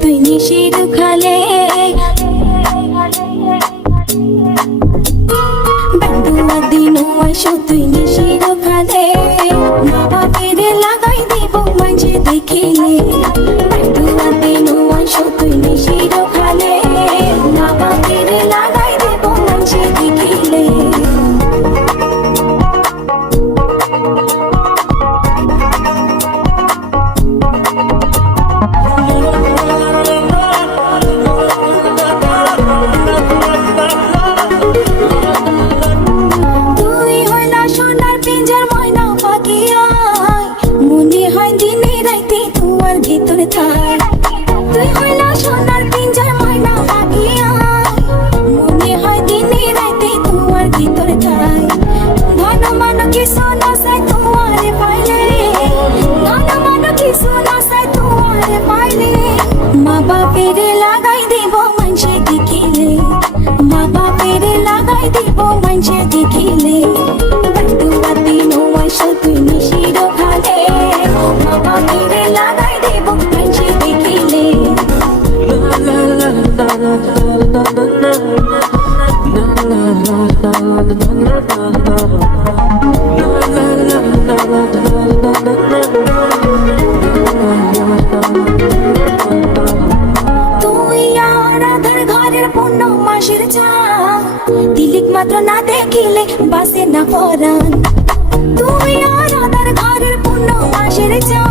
তুই নিশির খালে বন্ধুয়া দিন আইসো তুই নিশির খালে বাবা ফিরে লাগাই দিব মাঝে দেখিলে বন্ধুয়া দিন আইসো তুই নিশির খালে বাবা ফিরে লাগাই দিব মাঝে দেখিলে তুই হইলা সোনার পিঞ্জার ময়না পাখি মনে হয় দিনে রাতে তোমার ভিতর থাই ঘন মন কি সোনা সাই তোমারে পাইলে ঘন মন কি সোনা সাই তোমারে পাইলে মা বাপেরে লাগাই দেব মানসে দেখিলে মা বাপেরে লাগাই দেব মানসে দেখিলে বন্ধুয়া দিন আইসো তুই নিশির খালে মা বাপেরে লাগাই দেব মানসে দেখিলে তুই আর আধার ঘরের পূর্ণ মাসের চা তিলিক মাত্র না দেখিলে বাসে না পরাণ তুই আর আধার ঘরের পূর্ণ মাসের চা